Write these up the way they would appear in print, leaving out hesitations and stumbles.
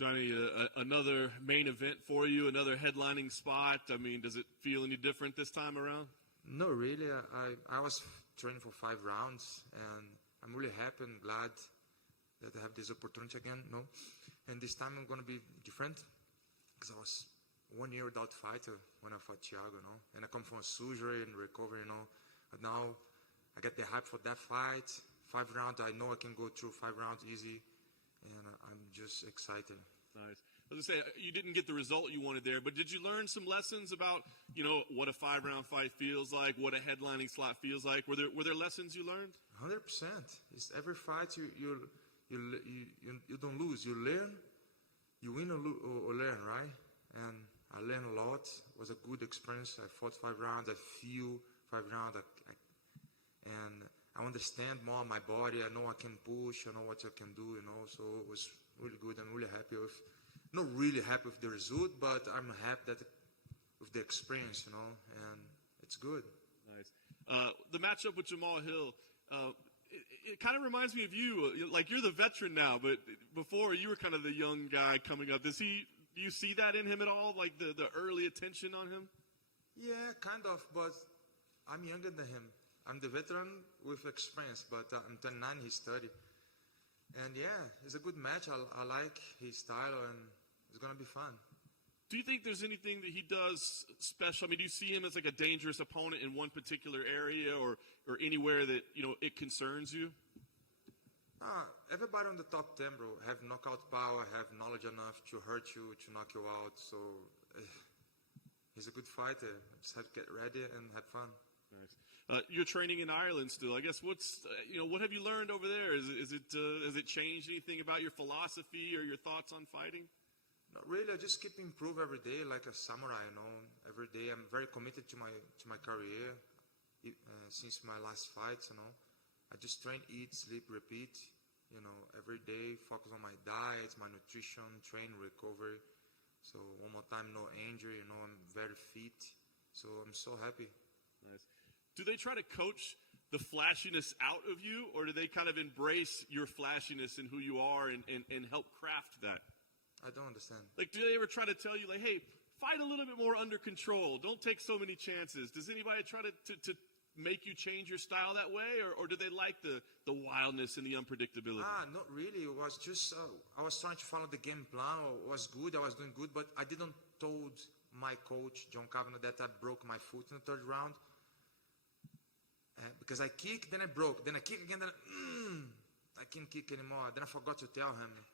Johnny, another main event for you, another headlining spot. I mean, does it feel any different this time around? No, really. I was training for 5 rounds, and I'm really happy and glad that I have this opportunity again. No, and this time I'm going to be different because I was 1 year without fighter when I fought Thiago, and I come from a surgery and recovery, But now I get the hype for that fight. 5 rounds, I know I can go through 5 rounds easy, and I'm just excited. Nice. I was going to say, you didn't get the result you wanted there, but did you learn some lessons about, what a 5-round fight feels like, what a headlining slot feels like? Were there lessons you learned? 100%. It's every fight you don't lose. You learn, you win or learn, right? And I learned a lot. It was a good experience. I fought 5 rounds. I feel 5 rounds. And I understand more my body. I know I can push. I know what I can do, So it was really good. I'm really happy with. Not really happy with the result, but I'm happy with the experience, and it's good. Nice. The matchup with Jamahal Hill, it kind of reminds me of you. Like, you're the veteran now, but before you were kind of the young guy coming up. Do you see that in him at all, like the early attention on him? Yeah, kind of, but I'm younger than him. I'm the veteran with experience, but I'm 29, he's 30. And yeah, it's a good match. I like his style, and it's going to be fun. Do you think there's anything that he does special? I mean, do you see him as like a dangerous opponent in one particular area or anywhere that, it concerns you? Everybody on the top 10, bro, have knockout power, have knowledge enough to hurt you, to knock you out. So he's a good fighter. Just have to get ready and have fun. Nice. You're training in Ireland still. I guess what have you learned over there? Has it changed anything about your philosophy or your thoughts on fighting? Not really. I just keep improve every day, like a samurai. Every day I'm very committed to my career. Since my last fights, I just train, eat, sleep, repeat. Every day focus on my diet, my nutrition, train, recovery. So one more time, no injury. I'm very fit. So I'm so happy. Nice. Do they try to coach the flashiness out of you, or do they kind of embrace your flashiness and who you are and help craft that? I don't understand. Like, do they ever try to tell you, like, hey, fight a little bit more under control. Don't take so many chances. Does anybody try to make you change your style that way, or do they like the wildness and the unpredictability? Not really. It was just, I was trying to follow the game plan. It was good. I was doing good, but I didn't told my coach, John Kavanagh, that I broke my foot in the 3rd round. Because I kicked, then I broke. Then I kicked again, then I can't kick anymore. Then I forgot to tell him.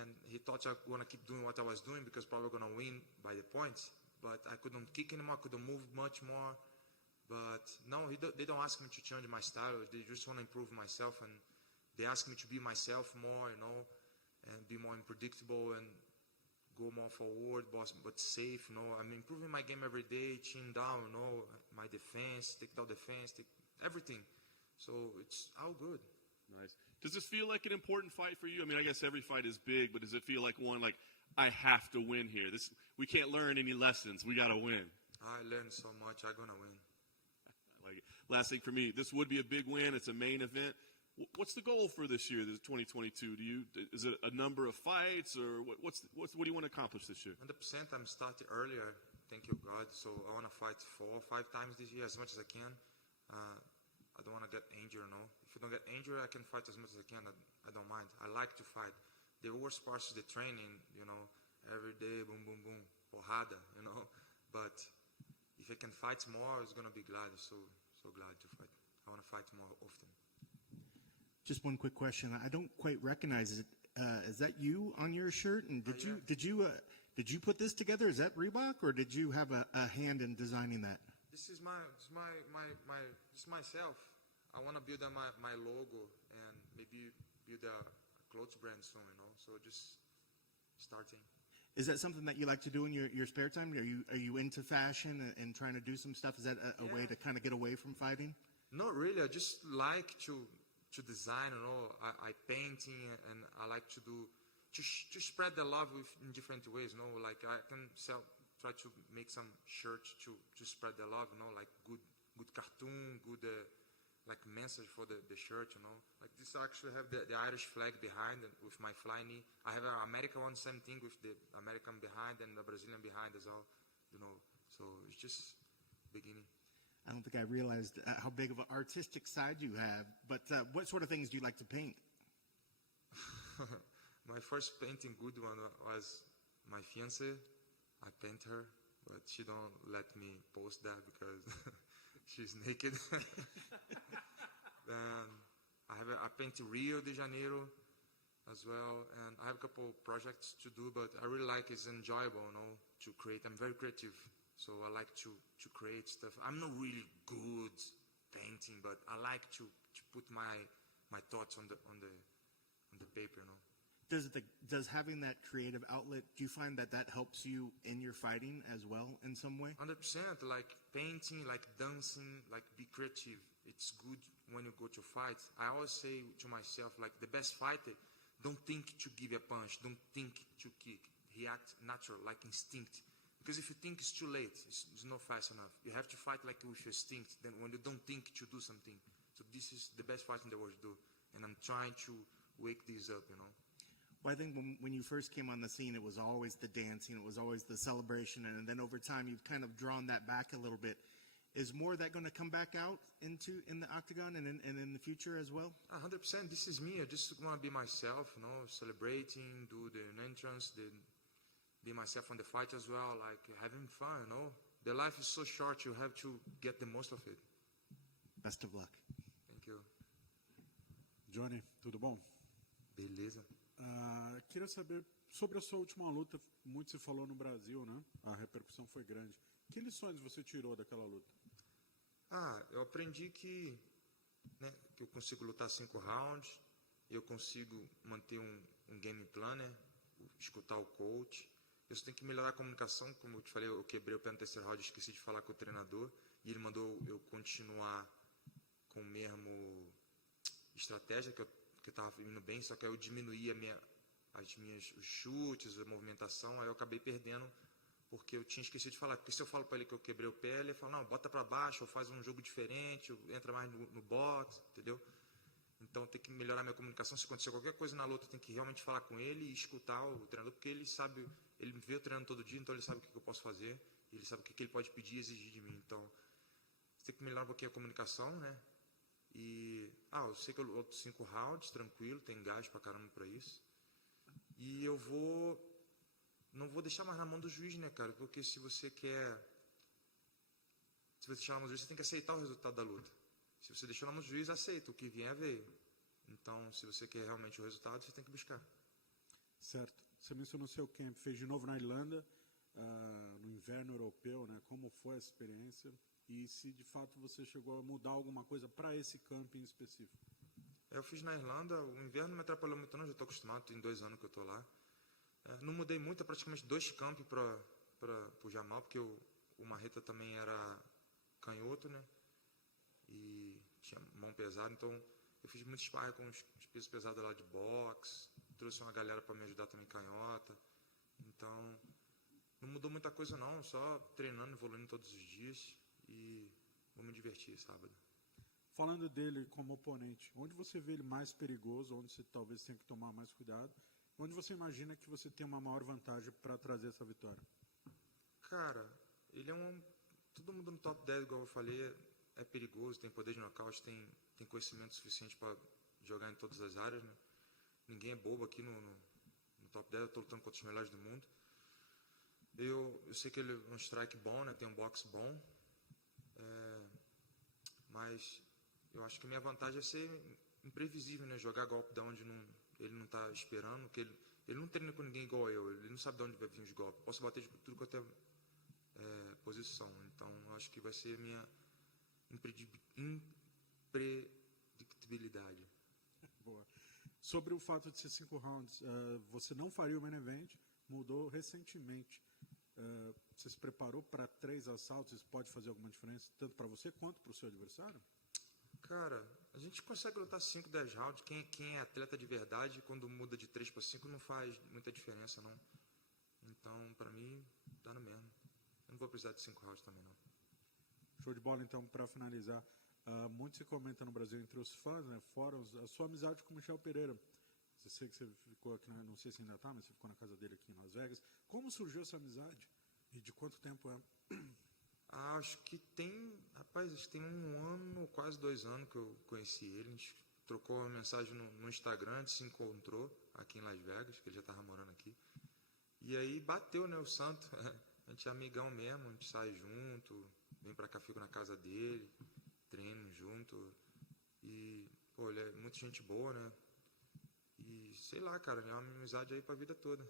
And he thought I was going to keep doing what I was doing because probably going to win by the points. But I couldn't kick anymore. I couldn't move much more. But no, they don't ask me to change my style. They just want to improve myself. And they ask me to be myself more, and be more unpredictable and go more forward, but safe. I'm improving my game every day, chin down, my defense, takedown defense, everything. So it's all good. Nice. Does this feel like an important fight for you? I mean, I guess every fight is big, but does it feel like one, like, I have to win here? We can't learn any lessons. We got to win. I learned so much. I'm going to win. I like it. Last thing for me, this would be a big win. It's a main event. What's the goal for this year, this 2022? Is it a number of fights, or what do you want to accomplish this year? 100%. I'm starting earlier. Thank you, God. So I want to fight 4 or 5 times this year, as much as I can. I don't want to get injured, If I don't get injured, I can fight as much as I can. I don't mind. I like to fight. The worst part is the training, every day, boom, boom, boom, porrada, But if I can fight more, it's going to be glad. So glad to fight. I want to fight more often. Just one quick question. I don't quite recognize it. Is that you on your shirt? And did you put this together? Is that Reebok, or did you have a hand in designing that? This is myself. I want to build my logo and maybe build a clothes brand soon. So just starting. Is that something that you like to do in your spare time? Are you into fashion and trying to do some stuff? Is that a way to kind of get away from fighting? Not really. I just like to design, I painting, and I like to spread the love in different ways, like I can try to make some shirts to spread the love, like good cartoon, good like message for the shirt, you know. Like this I actually have the Irish flag behind with my fly knee. I have an American one, same thing with the American behind and the Brazilian behind as well, you know. So it's just beginning. I don't think I realized how big of an artistic side you have, but what sort of things do you like to paint? My first painting good one was my fiancée. I paint her, but she don't let me post that because she's naked. Then I paint Rio de Janeiro as well, and I have a couple projects to do, but I really like it's enjoyable, you know, to create. I'm very creative, so I like to create stuff. I'm not really good painting, but I like to put my thoughts on the paper, you know. Does having that creative outlet, do you find that helps you in your fighting as well in some way? 100%, like painting, like dancing, like be creative. It's good when you go to fight. I always say to myself, like the best fighter, don't think to give a punch, don't think to kick. He acts natural, like instinct. Because if you think it's too late, it's not fast enough. You have to fight like with your instinct. Then when you don't think to do something. So this is the best fight in the world to do. And I'm trying to wake this up, you know. Well, I think when you first came on the scene, it was always the dancing, it was always the celebration, and then over time you've kind of drawn that back a little bit. Is more of that going to come back out in the octagon and in the future as well? 100%. This is me. I just want to be myself, you know, celebrating, do the entrance, be myself on the fight as well, like having fun, you know. The life is so short, you have to get the most of it. Best of luck. Thank you. Johnny, tudo bom? Beleza. Queria saber sobre a sua última luta. Muito se falou no Brasil, né? A repercussão foi grande. Que lições você tirou daquela luta? Eu aprendi que eu consigo lutar 5 rounds, eu consigo manter um game plan, né? Escutar o coach. Eu só tenho que melhorar a comunicação, como eu te falei, eu quebrei o pé no terceiro round, esqueci de falar com o treinador, e ele mandou eu continuar com o mesmo estratégia que eu estava indo bem, só que aí eu diminuí os chutes, a movimentação, aí eu acabei perdendo, porque eu tinha esquecido de falar, porque se eu falo para ele que eu quebrei o pé, ele fala, não, bota para baixo, ou faz um jogo diferente, ou entra mais no boxe, entendeu? Então tem que melhorar minha comunicação, se acontecer qualquer coisa na luta, tem que realmente falar com ele e escutar o treinador, porque ele sabe, ele me vê treinando todo dia, então ele sabe o que eu posso fazer, ele sabe o que ele pode pedir e exigir de mim, então tem que melhorar um pouquinho a comunicação, né? E, eu sei que eu luto 5 rounds, tranquilo, tem gás pra caramba pra isso. E eu não vou deixar mais na mão do juiz, né, cara? Porque se você deixar na mão do juiz, você tem que aceitar o resultado da luta. Se você deixar na mão do juiz, aceita, o que vier, veio. Então, se você quer realmente o resultado, você tem que buscar. Certo. Você mencionou seu camp, fez de novo na Irlanda, no inverno europeu, né? Como foi essa experiência? E se de fato você chegou a mudar alguma coisa para esse camp em específico? Eu fiz na Irlanda, o inverno não me atrapalhou muito, não, já estou acostumado, tem 2 anos que eu estou lá. Não mudei muito, é praticamente 2 campos para o Jamal, porque o Marreta também era canhoto, né? E tinha mão pesada, então eu fiz muito sparring com os pesos pesados lá de boxe, trouxe uma galera para me ajudar também canhota. Então, não mudou muita coisa não, só treinando, evoluindo todos os dias. E vou me divertir sábado. Falando dele como oponente, onde você vê ele mais perigoso, onde você talvez tenha que tomar mais cuidado, onde você imagina que você tem uma maior vantagem para trazer essa vitória? Cara, ele é todo mundo no top 10, igual eu falei, é perigoso, tem poder de nocaute, tem conhecimento suficiente para jogar em todas as áreas, né? Ninguém é bobo aqui no top 10, eu estou lutando contra os melhores do mundo. Eu sei que ele é um strike bom, né? Tem um boxe bom. Mas eu acho que a minha vantagem é ser imprevisível, né? Jogar golpe de onde ele não está esperando, porque ele não treina com ninguém igual eu, ele não sabe de onde vai vir os golpes. Posso bater de tudo quanto é posição, então eu acho que vai ser a minha impredictibilidade. Boa. Sobre o fato de ser 5 rounds, você não faria o main event, mudou recentemente. Você se preparou para 3 assaltos? Isso pode fazer alguma diferença, tanto para você quanto para o seu adversário? Cara, a gente consegue lutar 5, 10 rounds. Quem é atleta de verdade, quando muda de 3 para 5, não faz muita diferença, não. Então, para mim, tá no mesmo. Eu não vou precisar de 5 rounds também, não. Show de bola, então, para finalizar. muito se comenta no Brasil entre os fãs, né, fora a sua amizade com o Michel Pereira. Eu sei que você ficou aqui, não sei se ainda está, mas você ficou na casa dele aqui em Las Vegas. Como surgiu essa amizade? E de quanto tempo é? Acho que rapaz, acho que tem 1 ano, quase 2 anos que eu conheci ele. A gente trocou uma mensagem no Instagram, a gente se encontrou aqui em Las Vegas, que ele já estava morando aqui. E aí bateu, né, o santo. A gente é amigão mesmo, a gente sai junto, vem pra cá, fico na casa dele, treino junto. E, pô, ele é muita gente boa, né? E sei lá, cara, é uma amizade aí pra vida toda.